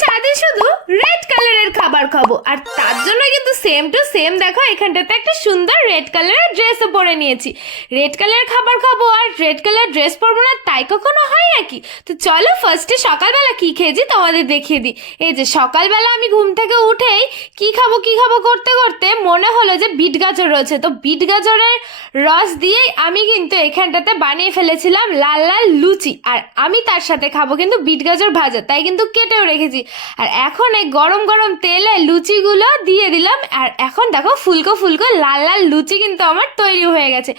সারাদিন শুধু রেড কালারের খাবার খাব। আর তার জন্য কিন্তু সেম টু সেম দেখো, এখানটাতে একটা সুন্দর রেড কালারের ড্রেসও পরে নিয়েছি। রেড কালারের খাবার খাব আর রেড কালার ড্রেস পরবো না, তাই কখনো হয় নাকি? তো চলো ফার্স্টে সকালবেলা কি খেয়েছি তোমাদের দেখিয়ে দিই। এই যে সকালবেলা আমি ঘুম থেকে উঠেই কি খাব কি খাব করতে করতে মনে হলো যে বিট গাজর রয়েছে। তো বিট গাজরের রস দিয়েই আমি কিন্তু এখানটাতে বানিয়ে ফেলেছিলাম লাল লাল লুচি। আর আমি তার সাথে খাব কিন্তু বিট গাজর ভাজা, তাই কিন্তু কেটেও রেখেছি। আর এখন এই গরম গরম তেলে লুচিগুলো দিয়ে দিলাম। আর এখন দেখো ফুলকো ফুলকো লাল লাল লুচি কিন্তু আমার তৈরি হয়ে গেছে।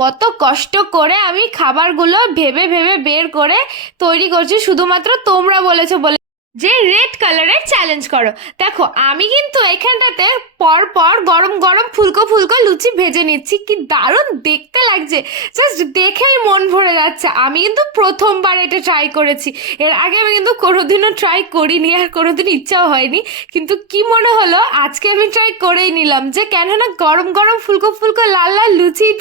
কত কষ্ট করে আমি খাবারগুলো ভেবে ভেবে বের করে তৈরি করছি। শুধুমাত্র তোমরা বলেছ বলে যে রেড কালারের চ্যালেঞ্জ করো। দেখো, আমি কিন্তু এখানটাতে পর পর গরম গরম ফুলকো ফুলকো লুচি ভেজে নিচ্ছি। কি দারুণ দেখতে লাগছে। জাস্ট দেখেই মন ভরে যাচ্ছে। আমি কিন্তু প্রথমবার এটা ট্রাই করেছি। এর আগে আমি কিন্তু কোনোদিনও ট্রাই করিনি আর কোনোদিন ইচ্ছাও হয়নি। কিন্তু কি মনে হলো? আজকে আমি ট্রাই করেই নিলাম যে কেননা গরম গরম ফুলকো ফুলকো লাল লাল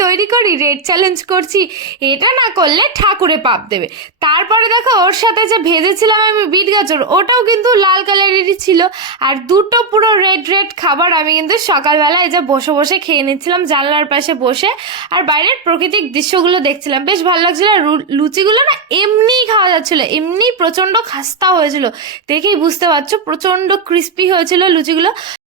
তৈরি করি রেড চ্যালেঞ্জ করছি। এটা না করলে ঠাকুরে পাপ দেবে। তারপরে দেখো, ওর সাথে যে ভেজেছিলাম আমি বিট গাজর, ওটাও কিন্তু লাল কালারেরই ছিল। আর দুটো পুরো রেড রেড খাবার আমি কিন্তু সকালবেলা এই যে বসে বসে খেয়ে নিচ্ছিলাম, জানলার পাশে বসে। আর বাইরের প্রাকৃতিক দৃশ্যগুলো দেখছিলাম। বেশ ভালো লাগছিল। আর লুচিগুলো না এমনিই খাওয়া যাচ্ছিল। এমনি প্রচণ্ড খাস্তা হয়েছিল। দেখেই বুঝতে পারছ, প্রচণ্ড ক্রিস্পি হয়েছিল লুচিগুলো।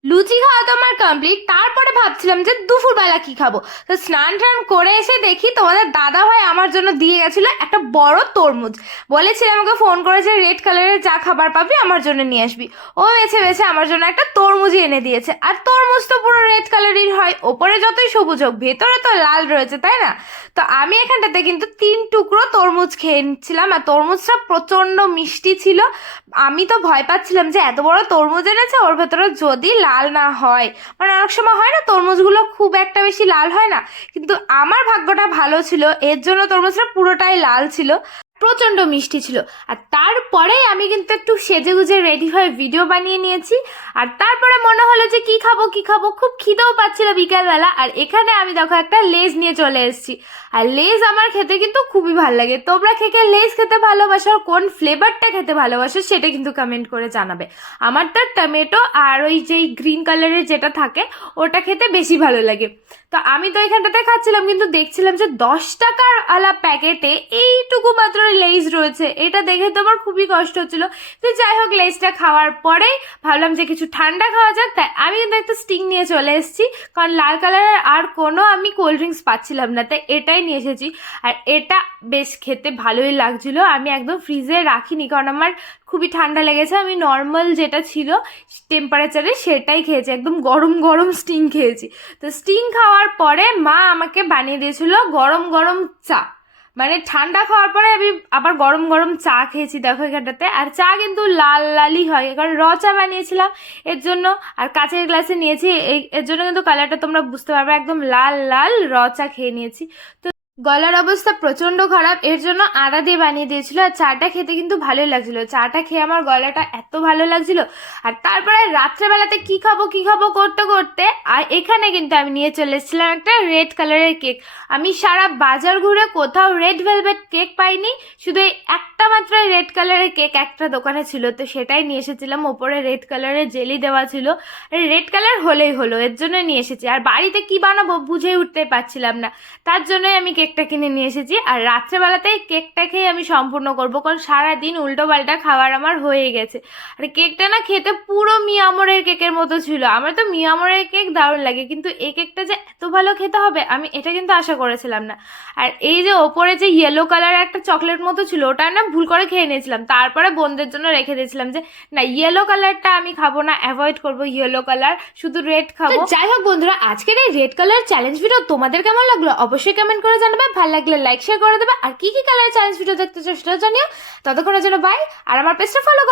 লুচি খাওয়া তো আমার কমপ্লিট তারপরে ভাবছিলাম যে দুপুরবেলা কি খাব। তো স্নান টান করে এসে দেখি তোমাদের দাদা ভাই আমার জন্য দিয়ে গেছিল একটা বড় তরমুজ। বলেছিল আমাকে ফোন করেছে রেড কালারের যা খাবার পাবি আমার জন্য নিয়ে আসবি। ও বেছে বেছে আমার জন্য একটা তরমুজই এনে দিয়েছে। আর তরমুজ তো পুরো রেড কালারের হয়, ওপরে যতই সবুজ হোক, ভেতরে তো লাল রয়েছে, তাই না? তো আমি এখানটাতে কিন্তু তিন টুকরো তরমুজ খেয়ে নিচ্ছিলাম, আর তরমুজটা প্রচণ্ড মিষ্টি ছিল। আমি তো ভয় পাচ্ছিলাম যে এত বড় তরমুজ এনেছে, ওর ভেতরে যদি লাল না হয়। মানে অনেক সময় হয় না, তরমুজগুলো খুব একটা বেশি লাল হয় না। কিন্তু আমার ভাগ্যটা ভালো ছিল, এর জন্য তরমুজটা পুরোটাই লাল ছিল। প্রচণ্ড মিষ্টি ছিল। আর তারপরে আমি কিন্তু একটু সেজে গুজে রেডি হয়ে ভিডিও বানিয়ে নিয়েছি। আর তারপরে মনে হলো যে কি খাব কি খাব? খুব খিদেও পাচ্ছিল বিকালবেলা। আর এখানে আমি দেখো একটা লেজ নিয়ে চলে এসেছি। আর লেজ আমার খেতে কিন্তু খুবই ভালো লাগে। তোমরা খেকে লেজ খেতে ভালোবাসো আর কোন ফ্লেভারটা খেতে ভালোবাসো সেটা কিন্তু কমেন্ট করে জানাবে। আমার তো টমেটো আর ওই যেই গ্রিন কালারের যেটা থাকে, ওটা খেতে বেশি ভালো লাগে। তো আমি তো এখানটাতে খাচ্ছিলাম, কিন্তু দেখছিলাম যে দশ টাকার আলা প্যাকেটে এইটুকু মাত্র লেজ রয়েছে। এটা দেখে তো আমার খুবই কষ্ট হচ্ছিল। তো যাই হোক লেজটা খাওয়ার পরেই ভাবলাম যে কিছু ঠান্ডা খাওয়া যাক। তাই আমি কিন্তু একটা স্টিং নিয়ে চলে এসেছি, কারণ লাল কালারের আর কোনো আমি কোল্ড ড্রিঙ্কস পাচ্ছিলাম না। তাই এটাই নিয়ে এসেছি। আর এটা বেশ খেতে ভালোই লাগছিল। আমি একদম ফ্রিজে রাখিনি, কারণ আমার খুবই ঠান্ডা লেগেছে। আমি নর্মাল যেটা ছিল টেম্পারেচারে সেটাই খেয়েছি। একদম গরম গরম স্টিং খেয়েছি। তো স্টিং খাওয়ার পরে মা আমাকে বানিয়ে দিয়েছিল গরম গরম চা। মানে ঠান্ডা খাওয়ার পরে আমি আবার গরম গরম চা খেয়েছি, দেখো এখানটাতে। আর চা কিন্তু লাল লালই হয় কারণ র চা বানিয়েছিলাম। এর জন্য আর কাঁচের গ্লাসে নিয়েছি এর জন্য কিন্তু কালারটা তোমরা বুঝতে পারবে, একদম লাল লাল র চা খেয়ে নিয়েছি। তো গলার অবস্থা প্রচণ্ড খারাপ, এর জন্য আদা দিয়ে বানিয়ে দিয়েছিল আর চাটা খেতে কিন্তু ভালোই লাগছিল। চাটা খেয়ে আমার গলাটা এত ভালো লাগছিল। আর তারপরে রাত্রেবেলাতে কি খাব কি খাব করতে করতে, আর এখানে কিন্তু আমি নিয়ে চলে এসেছিলাম একটা রেড কালারের কেক আমি সারা বাজার ঘুরে কোথাও রেড ভেলভেট কেক পাইনি, শুধু একটা মাত্র রেড কালারের কেক একটা দোকানে ছিল, তো সেটাই নিয়ে এসেছিলাম। ওপরে রেড কালারের জেলি দেওয়া ছিল। রেড কালার হলেই হলো, এর জন্য নিয়ে এসেছি। আর বাড়িতে কি বানাবো বুঝেই উঠতে পারছিলাম না। তার জন্যই আমি কেকটা কিনে নিয়ে এসেছি আর রাত্রেবেলাতে কেকটা খেয়ে আমি সম্পূর্ণ করব, কারণ সারাদিন উল্টো পাল্টা খাবার আমার হয়ে গেছে। আর কেকটা না খেতে পুরো মিয়ামরের কেকের মতো ছিল। আমার তো মিয়ামরের কেক দারুণ লাগে, কিন্তু এই কেকটা যে এত ভালো খেতে হবে, আমি এটা কিন্তু আশা করেছিলাম না। আর এই যে ওপরে যে ইয়েলো কালার একটা চকলেট মতো ছিল, ওটা না ভুল করে খেয়ে নিয়েছিলাম। তারপরে বোনদের জন্য রেখে দিয়েছিলাম যে, না ইয়েলো কালারটা আমি খাব না অ্যাভয়েড করব ইয়েলো কালার শুধু রেড খাব। যাই হোক বন্ধুরা, আজকের এই রেড কালার চ্যালেঞ্জ ভিডিও তোমাদের কেমন লাগল? অবশ্যই কমেন্ট করে জানাবে, ভালো লাগলে লাইক শেয়ার করে দেবে। আর কি কি কালার চ্যালেঞ্জ ভিডিও দেখতে চাও সেটাও জানিও। ততক্ষণের জন্য বাই আর আমার পেজটা ফলো